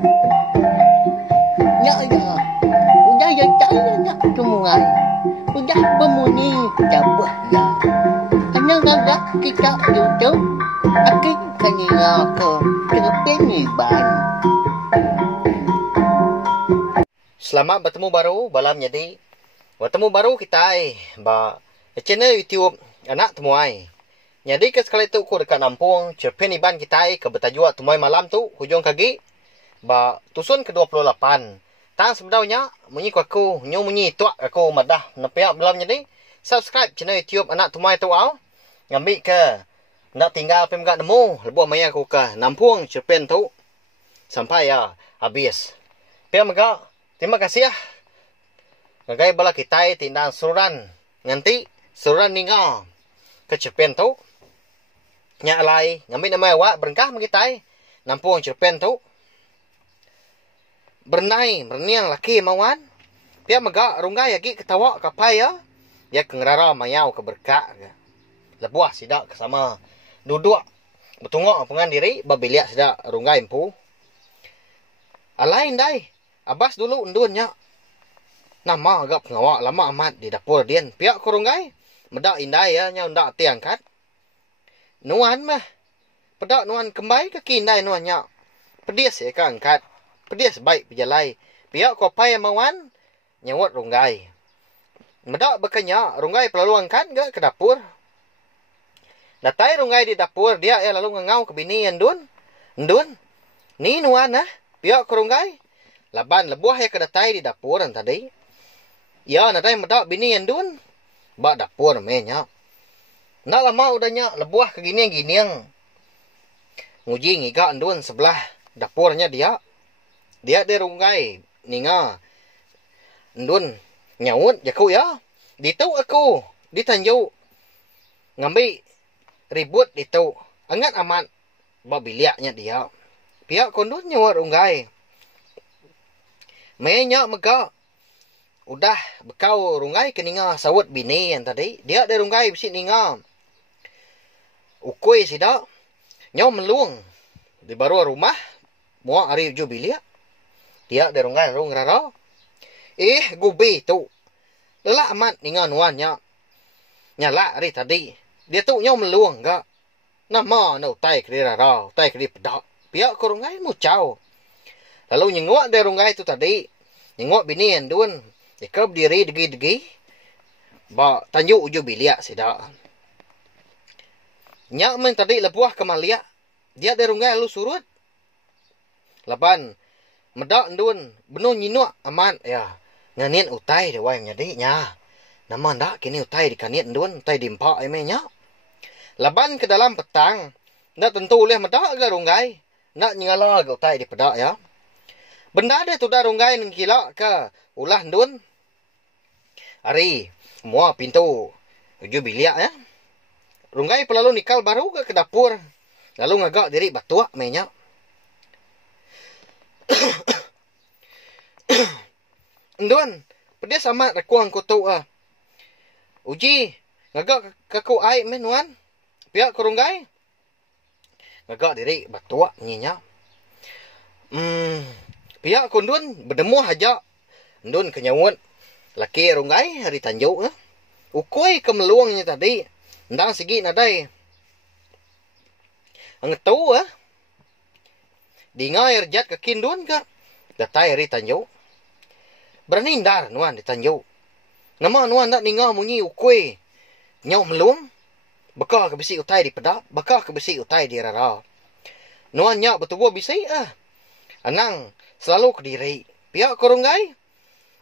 Ya ya. Udah ya saya nak semua. Udah bermuni dapat ya. Senang agak kita duduk. Akhir kena ke terpeniban. Selamat bertemu baru balam jadi. Bertemu baru kita ba channel YouTube anak temuai. Jadi ke sekali tu ku dekat Lampung, cerpeniban kita ke bertajuk temuai malam tu hujung kaki ba tusun ke-28. Tang sebenarnya munyi aku nyu munyi tuak aku madah nepiak belum jadi subscribe channel YouTube anak temuai tu au. Ngambil ke nak tinggal pemgak nemu lebuh maya aku ke Lampung cerpen tu sampai ya habis. Pemgak terima kasih ya. Ngagai bala kita tindang suran nganti suran ninga ke cerpen tu. Nya alai ngambil nama awak berengkah mengitai Lampung cerpen tu. Bernai berniang laki mawan. Pia megak runggai lagi ketawa kapai ya. Dia kengrara mayau ke berkak. Lebuah sidak sama duduk bertungok pengan diri babiliak sidak runggai empu. Alain dai. Abas dulu undunnya. Nama agak pengawak lama amat di dapur dian. Pihak kurunggai. Medak indai ya. Nya undak tiangkat. Nuan mah. Pedak nuan kembali ke kindai nuannya. Pedis ya ke angkat. Pedis baik pejalai. Pihak kopai mawan. Nyawat runggai. Medak bekanya. Runggai pelalu angkat ke dapur. Datai runggai di dapur. Dia lalu ngangau ke bini Ndun. Ndun. Ni nuan lah. Pihak kurunggai. Laban lebuah ya ke datai di dapur tadi. Ya nadai medak bini Ndun. Bak dapur menya. Nak lama udahnya lebuah ke giniang-giniang. Nguji ngiga Ndun sebelah dapurnya dia. Dia runggai ninga. Ndun nyaut jaku ya. Ditu aku ditanju. Ngambil ribut itu. Angat amat babiliaknya dia. Pihak kondun nyawat runggai. Menya megak. Udah bekau runggai ke ninga sawut bini yang tadi. Dia ada runggai besi ninga. Ukui sidak. Nyaw meluang. Di baru rumah. Muak hari uju bilik. Dia ada runggai rung rara. Gubi tu. Lelak amat ninga nuannya. Nyala hari tadi. Dia tu nyaw meluang gak. Nama na utai kiri rara. Utai kiri pedak. Pihak ke runggai mucau. Lalu nyengwak dari runggai tu tadi. Nyengwak bini yang dun. Dia berdiri degi-degi. Ba tanjuk uju bilik sidak. Nyak men tadi lebuah ke maliak. Dia dari runggai lalu surut. Laban. Medak ndun. Benuh nyinuak aman. Ya. Nganit utai dia wayang jadi. Nya. Nama ndak kini utai di kanit ndun. Utai dimpak emenya. Laban ke dalam petang. Ndak tentu oleh medak ke runggai. Ndak nyala ke utai di pedak ya. Benda ada tu dah runggai nengkilak ke. Ulah ndun. Hari. Semua pintu. Uju bilik ya. Runggai pelalu nikal baru ke dapur. Lalu ngagak diri batuak menya. Ndun. Pedes amat rekuang kutu ah. Uji. Ngagak kaku air menuan. Pihak ke runggai. Ngagak diri batuak nyinya. Pihak kundun berdemu haja. Ndun kenyawut. Laki runggai hari tanjuk. Ukui kemeluangnya tadi. Ndang segi nadai. Ang tau Dingai rejat ke kindun ka. Datai hari tanjuk. Berani ndar nuan di tanjuk. Nama nuan nak ninga munyi ukui. Nyaw meluang. Bakal ke besi utai di pedak. Bakal ke besi utai di rara. Nuan nyak betul bisi Anang selalu ke diri. Pihak korunggai.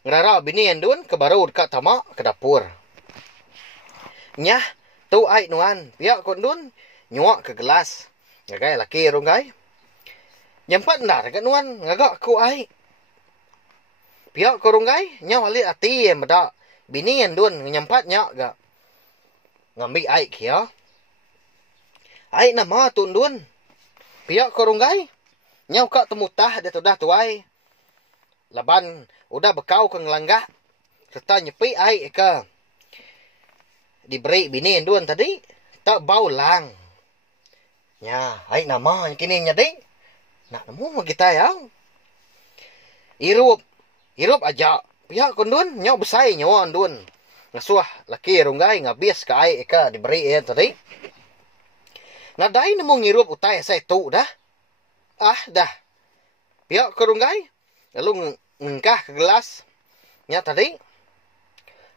Ngerara bini Ndun ke baru dekat tamak ke dapur. Nyah. Tu ai nuan. Pihak kondun. Nyuak ke gelas. Ngagai laki runggai. Nyampat ndar ke nuan. Ngagak ku ai. Pihak korunggai. Nyaw alit hati yang medak. Bini Ndun. Nyampat nyak gak. Ngambil ai kia. Ai nama tu Ndun. Pihak korunggai. Nyaw kak temutah dia tu dah tuai. Laban udah bekau ke ngelanggah. Serta nyepi ai ke. Diberi bini Ndun tadi. Tak bau lang. Ya, ai nama yang kini nyadi. Nak nemu kita ya. Irup aja. Pihak kondun nyok besai nyawa andun. Ngasuah laki runggai ngabis ka ai eka diberi tadi. Nadai nemu ngirup utai saya tu dah. Dah. Pihak kerunggai lalu ngengkah ke gelas nya tadi.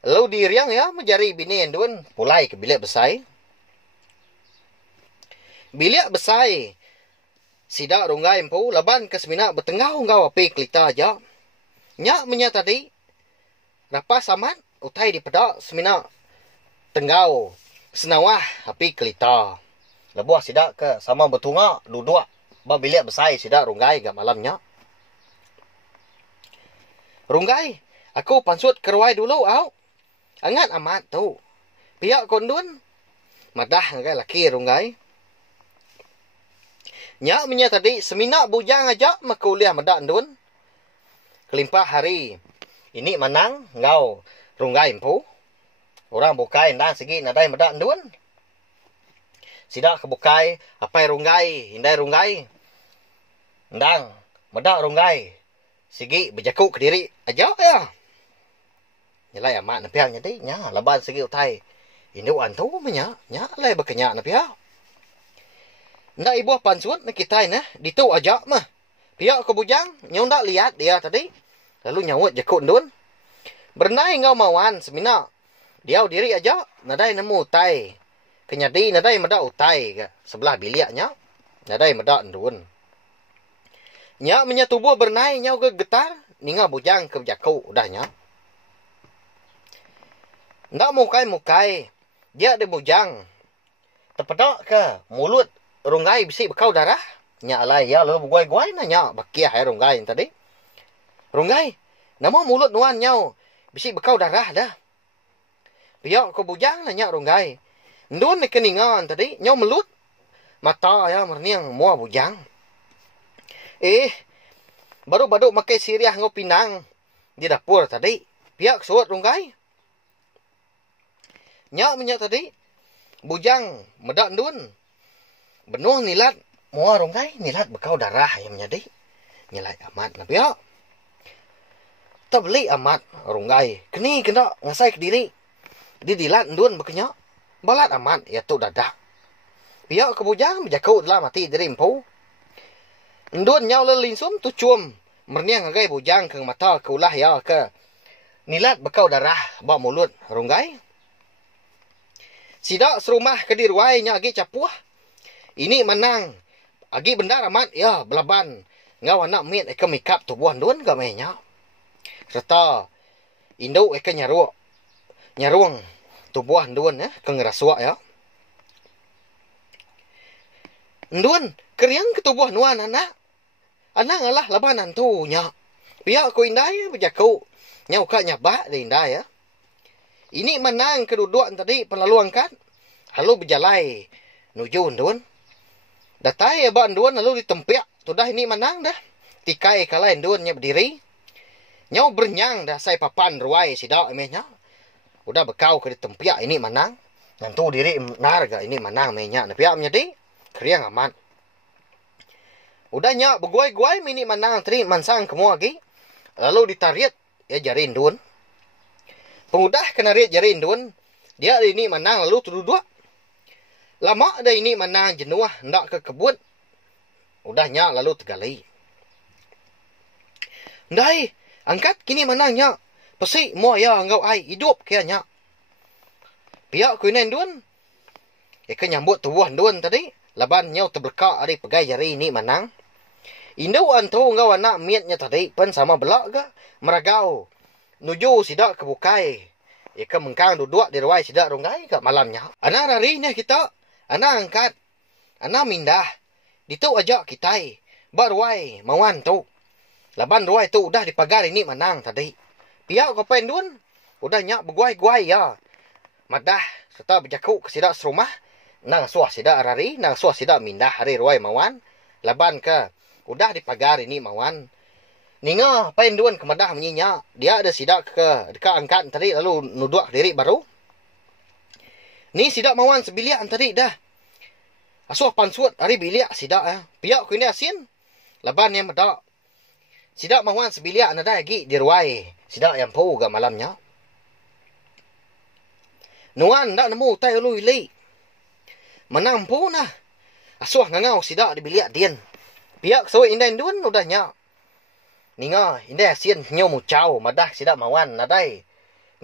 Lalu diriang ya menjari bini andun pulai ke bilik besai. Bilik besai. Sida runggai empu laban ke semina bertengah ngau api kelita aja. Nya menya tadi. Rapa saman utai di pedak semina tenggau senawah api kelita. Lebuah sida ke sama betunga duduk ba bilik besai sida runggai ga malamnya. Runggai, aku pansut kerwai dulu au. Angat amat tu. Pihak kondun madah ngai laki runggai. Nya menya tadi semina bujang aja makuliah madak ndun. Kelimpah hari. Ini manang ngau runggai empu. Orang bukai ndang segi nadai madak ndun. Sida kebukai apai runggai, hindai runggai. Ndang madak runggai. Segi berjaku ke diri aja ya. Nyalai amat napiang jadi nya laban segi utai. Indu antu menya nya lai berkenyak napiang. Ndak ibu pansut na kita nah ditu aja mah. Pihak kebujang nyau ndak lihat dia tadi. Lalu nyawut jakut ndun. Bernai ngau mawan semina. Diau diri aja nadai nemu utai. Kenyadi nadai madak utai ke sebelah biliaknya. Nadai madak ndun. Nya menya tubuh bernai nyau ke getar ninga bujang ke jakut udahnya. Ndak mukai-mukai. Dia ada bujang. Terpedak ke mulut runggai bisi bekau darah. Nya alai ya lalu guai-guai nanya bakiah hai runggai tadi. Runggai, nama mulut nuan nyau. Bisi bekau darah dah. Biak ko bujang nanya runggai. Ndun ni keningan tadi. Nyau melut. Mata ya merniang mua bujang. Baru-baru makai siriah ngau pinang. Di dapur tadi. Biak suat runggai. Nyak minyak tadi. Bujang medak ndun. Benuang nilat. Mua runggai nilat bekau darah yang menjadi. Nyelai amat na biak. Tak beli amat runggai. Keni kena ngasai ke diri. Di dilat ndun berkenyak. Balat amat ya tu dadah. Pihak kebujang berjakut lah mati diri empu. Ndun nyau lelinsum tu cuam. Merniang ngagai bujang ke mata ke ulah ya ke. Nilat bekau darah bawa mulut runggai. Sidak serumah ke dirwai nya agi capuah. Ini menang. Agi benda amat ya belaban. Ngau anak mit eka mikap tubuh ndun gamenya. Serta induk eka nyaruang tubuh ndun ya ke ngerasuak ya. Ndun keriang ke tubuh nuan anak. Anak ngalah labanan tu nya. Pihak ku indai berjaku. Nyau ka nyabak di indai ya. Ini menang keduduk tadi pelaluan kan. Lalu berjalai nuju ndun. Datai ya bak ndun lalu ditempiak. Sudah ini menang dah. Tikai kalai ndun nya berdiri. Nyau bernyang dah saya papan ruai sidak emehnya. Udah bekau ke ditempiak ini menang. Nantu diri narga ini menang emehnya. Napiak menjadi keriang aman. Udah nyak beguai-guai mini menang tadi mansang kemu lagi. Lalu ditariat ya jari ndun. Pengudah kena riat jari ndun. Dia ini menang lalu dua. Lama ada ini menang jenuah ndak ke kebun. Udahnya lalu tegali. Ndai, angkat kini menangnya. Pesi mo ya ngau ai hidup kianya. Pihak kuinen ndun. Eka nyambut tubuh ndun tadi. Laban nyau terbelakak ada pegai jari ini menang. Indau antu ngau anak miatnya tadi pen sama belak ke meragau. Nuju sidak kebukai. Eka mengkang duduk di ruai sidak runggai ke malamnya. Anak rarinya kita. Anak angkat. Anak mindah. Ditu aja kitai. Baruai mawan tu. Laban ruai tu udah dipagar ini menang tadi. Pihak ko pendun. Udah nyak beguai-guai ya. Madah serta berjaku ke sidak serumah. Nang suah sidak rari. Nang suah sidak mindah hari ruai mawan. Laban ke. Udah dipagar ini mawan. Ninga penduan kemadah menyinya. Dia ada sidak ke dekat angkat tadi. Lalu nuduk diri baru. Ni sidak mawan sebiliak tadi dah. Asuh pansut hari biliak sidak ya. Pihak ku ini asin. Laban yang medak. Sidak mawan sebiliak nada lagi di ruai. Sidak yang pu ga malamnya. Nuan dak nemu utai ulu ili. Menang pu nah. Asuh ngangau sidak di biliak dian. Piak soi indah duan udah nya. Ninga indah sian nyo mu chau madah sidak mawan nadai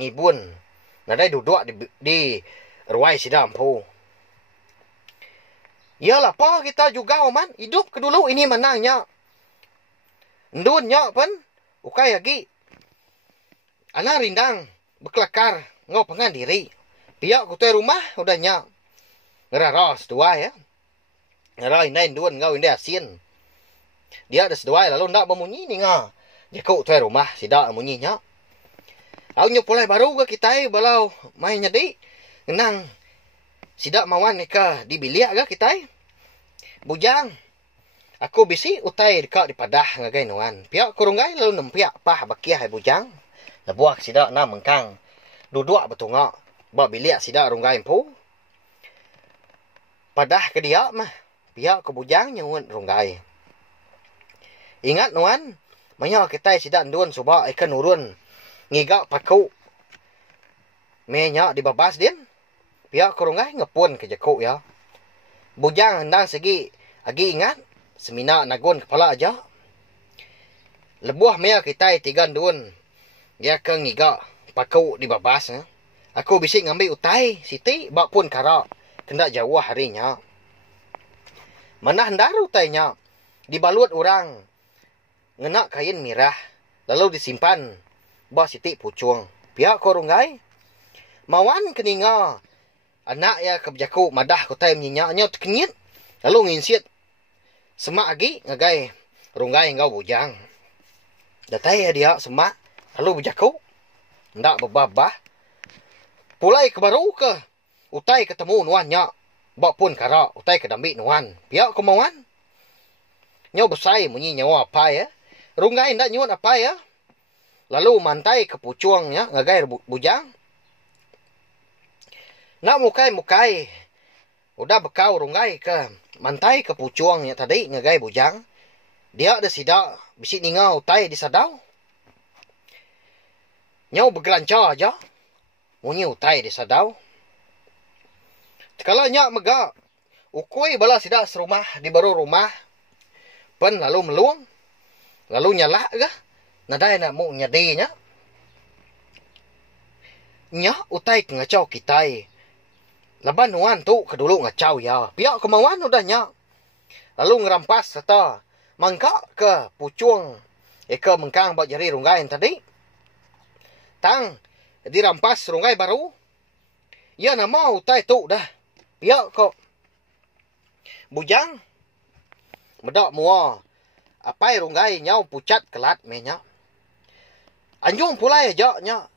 ngibun. Nadai duduk di ruai sidak pu. Yalah pa kita juga man hidup ke dulu ini menangnya. Ndun nya pun ukai lagi. Ana rindang bekelakar ngau pengan diri. Piak kutai rumah udah nya. Ngeraros dua ya. Ngerai nain duan ngau indah asin. Dia ada sedua lalu ndak bemunyi ni nga. Dia kau tuai rumah sidak munyinya. Au nyo pulai baru ke kita balau main nyedi. Ngenang sidak mawan ka di biliak ke kita. Bujang. Aku bisi utai dekat di padah ngagai nuan. Piak kurungai lalu nempiak pah bakiah bujang. Lebuak sidak na mengkang. Duduk betungak. Ba biliak sidak runggai pu. Padah ke dia mah. Piak ke bujang nyuan runggai. Ingat nuan. Maya kita sidak duan subak ikan urun. Ngigak paku. Menya di babas din. Piak kurungai ngepun ke jekuk ya. Bujang hendang segi. Agi ingat. Semina nagun kepala aja. Lebuah mea kita tigan duan. Dia ke ngigak paku di babas. Aku bisik ngambil utai. Siti bak pun karak. Kendak jauh harinya. Mana hendar utainya. Dibalut orang. Ngenak kain mirah. Lalu disimpan. Bah siti pucung. Pihak korungai. Mawan keninga. Anak ya kebijaku madah kutai menyinyaknya terkenyit. Lalu nginsit. Semak lagi ngagai. Rungai ngau bujang. Datai ya dia semak. Lalu bijaku. Ndak bebabah. Pulai ke baru ke. Utai ketemu nuannya. Bak pun karak. Utai kedambik nuan. Pihak kemauan. Nyau besai munyi nyawa apa ya. Rungai ndak nyuan apa ya. Lalu mantai ke pucuangnya. Ngagai bujang. Nak mukai-mukai. Udah bekau rungai ke. Mantai ke pucuangnya tadi. Ngagai bujang. Dia ada sidak. Bisik ningau utai di sadau. Nyau bergelancar aja. Munyi utai di sadau. Kalau nyak megak. Ukui bala sidak serumah. Di baru rumah. Pen lalu meluang. Lalu nyala ke. Nadai nak mu nyadinya. Nyak utai ke ngacau kitai. Laban nuan tu kedulu ngacau ya. Piak kemauan udah nyak. Lalu ngerampas serta. Mangkak ke pucuang. Eka mengkang buat jari rungai tadi. Tang. Dirampas rungai baru. Ya nama utai tu dah. Piak kok. Bujang. Medak mua. Apai rungai nyau pucat kelat menya. Anjung pulai aja nya.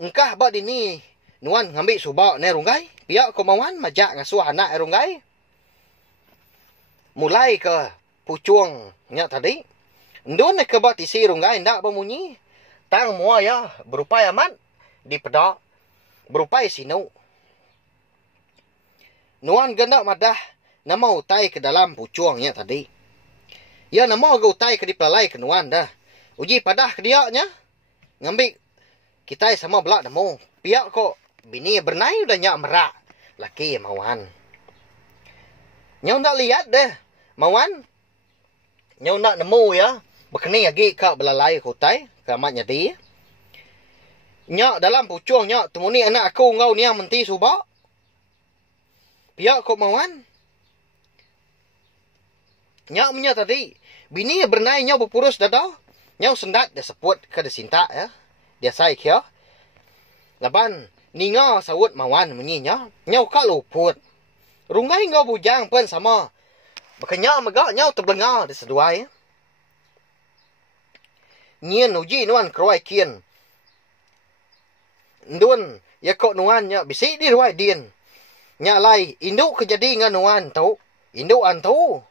Engkah bak dini. Nuan ngambil subak ne rungai. Piak kemauan majak ngasuh anak rungai. Mulai ke pucuang nya tadi. Ndun ke bak tisi rungai ndak bemunyi. Tang mua ya. Berupaya amat. Di pedak. Berupaya sinu. Nuan gendak madah. Nama utai ke dalam pucuangnya tadi. Ya nama ke utai ke dipelai ke nuan dah. Uji padah ke dia nya. Ngambil. Kita sama belak nemu. Piak kok. Bini bernai udah nyak merak. Laki mawan. Nyau nak lihat deh. Mawan. Nyau nak nemu ya. Berkeni lagi kak belalai ke utai. Ke amat nyadi. Nyak dalam pucuang nyak. Temuni anak aku ngau ni yang menti subak. Piak kok mawan. Nyak punya tadi. Bini bernai nyau berpurus dadah. Nyau sendat dia seput ke dia sinta ya. Dia saik ya. Laban. Ninga sawut mawan menyinya. Nyau kak luput. Rungai ngau bujang pun sama. Makanya megak nyau terbelengar di sedua ya. Nyen uji nuan keruai kian. Ndun. Ya kok nuan nya bisik di ruai din. Nya lai. Induk kejadi dengan nuan tau. Induk an tau.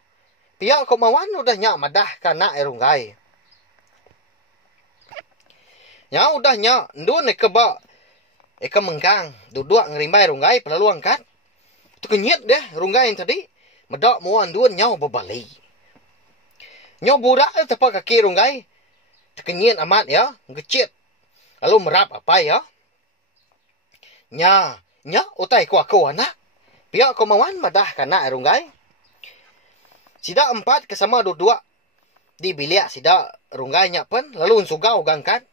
Piak kok mawan udah nyak madah kana rungai. Nya udah nyak. Ndun kebak. Eka mengkang. Duduk ngerimbai rungai. Pelalu angkat. Tu kenyit deh rungai yang tadi. Medak muan duan nyau berbalik. Nyo budak tepat kaki runggai. Terkenyit amat ya. Ngecit. Lalu merap apa ya. Nya utai ku aku anak. Pihak ko mawan madah kana runggai. Sida empat kesama dua. Di bilik sida runggai nya pen. Lalu unsugau gangkat.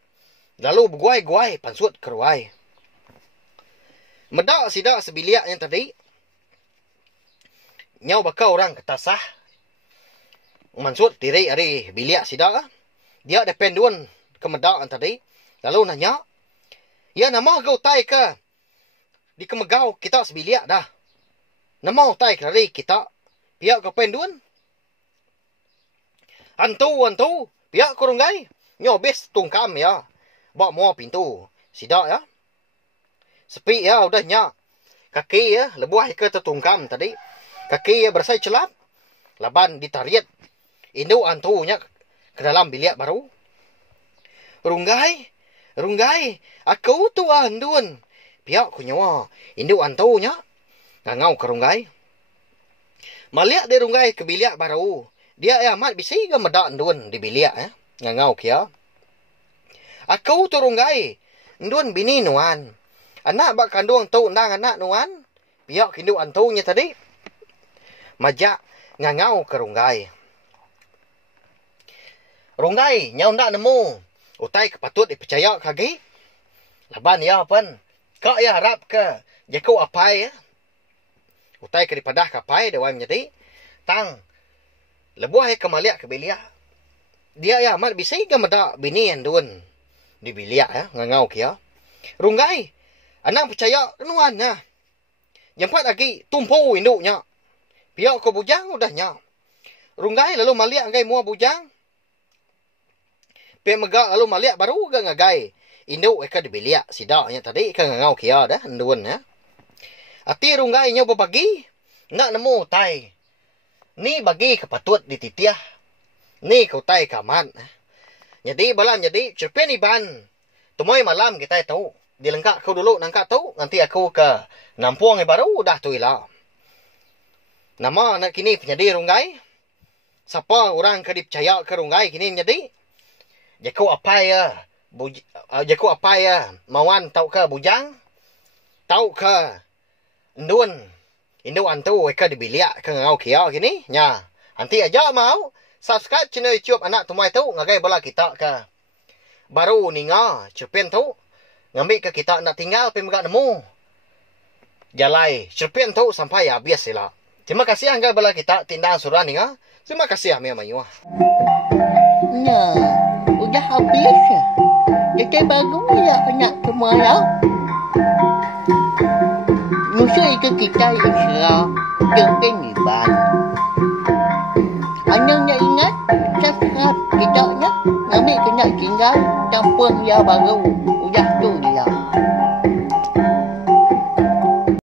Lalu berguai-guai pansut keruai. Medak sida sebiliak yang tadi. Nyau bakal orang ketasah. Mansut diri ari bilik sida. Dia dependuan ke medak yang tadi. Lalu nanya. Ya nama kau tai ke? Di kemegau kita sebiliak dah. Nama tai ke kita. Pihak kau penduan. Antu. Pihak kau runggai. Nyobis tungkam ya. Bawa mua pintu. Sida ya. Sepi ya udah nyak. Kaki ya lebuah ke tertungkam tadi. Kaki ya bersai celap. Laban ditariat. Induk antunya ke dalam bilik baru. Runggai. Aku tu andun. Pihak ku nyawa. Induk antunya. Ngangau ke runggai. Maliak dia runggai ke bilik baru. Dia amat bisi ke medak andun di bilik ya. Ngangau kia. Aku tu runggai. Andun bini nuan. Anak bak kandung tu undang anak nuan. Pihak kindu antunya tadi. Majak ngangau ke runggai. Runggai nyau ndak nemu. Utai kepatut dipercaya kaki. Laban ya pen. Kak ya harap ke. Jaku apai ya. Utai ke dipadah kapai dewai menjadi. Tang. Lebuah ya kemaliak ke bilik. Dia ya amat bisa ke medak bini yang dun. Di bilik ya. Ngangau kia. Runggai. Anak percaya nuan nah. Yang empat lagi tumpu induknya. Pihak ko bujang udahnya. Runggai lalu maliak gai mua bujang. Pihak megak lalu maliak baru ga ngagai. Induk eka dibiliak sidaknya tadi ka ngau kia dah ndun ya. Ati runggai nya berbagi. Nak nemu tai. Ni bagi kepatut dititiah. Ni kau tai kaman. Jadi balan jadi cerpen iban. Tumoy malam kita tahu. Dilengkak kau dulu nangkak tahu. Nanti aku ke Nampuang yang baru dah tu ilah. Nama anak kini penyedi runggai. Siapa orang ke dipercaya ke runggai kini menjadi. Jaku apa ya. Jaku apa ya. Mawan tahu ke bujang. Tahu ke ndun. Indu antu ke dibiliak ke ngau kia kini. Nya. Nanti aja mau. Subscribe channel YouTube anak tumai tahu. Ngagai bola kita ke. Baru ni nga. Cerpen tahu. Ngambil ke kita nak tinggal pergi megak nemu. Jalai cerpen tu sampai habis sila. Terima kasih angga bala kita tindakan suran ni ha. Terima kasih Amir Mayu. Nah, udah habis. Jadi baru ya nak kemarau. Musuh itu kita Islam dengan iban. Anaknya ingat subscribe kita nya. Ngambil kena tinggal tanpa yang baru.